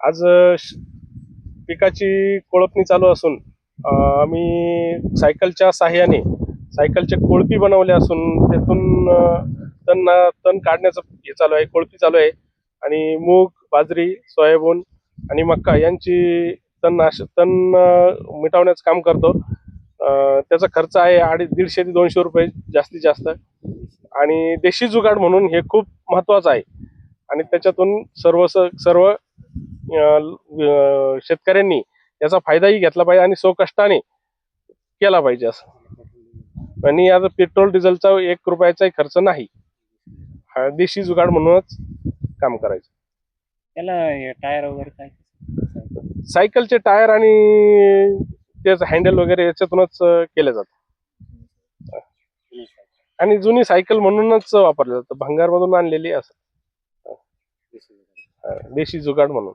आज पिकाची कोळपणी चालू असून आम्ही सायकलच्या साह्याने सायकलचे कोळपी बनवले असून त्यातून तण काढण्याचं हे चालू आहे, कोळपी चालू आहे. आणि मूग, बाजरी, सोयाबीन आणि मक्का यांची तण मिटवण्याचं काम करतो. त्याचा खर्च आहे 150 ते 200 रुपये जास्तीत जास्त. आणि देशी जुगाड म्हणून हे खूप महत्वाचं आहे आणि त्याच्यातून सर्व शेतकऱ्यांनी याचा फायदाही घेतला पाहिजे आणि स्वकष्टाने केला पाहिजे असं. आणि आता पेट्रोल डिझेलचा 1 रुपयाचाही खर्च नाही. हा देशी जुगाड म्हणूनच काम करायचं. त्याला टायर वगैरे काय? सायकलचे टायर आणि त्याचं हँडल वगैरे याच्यातूनच केलं जातं. आणि जुनी सायकल म्हणूनच वापरलं जातं, भंगारमधून आणलेली असं देशी जुगाड म्हणून.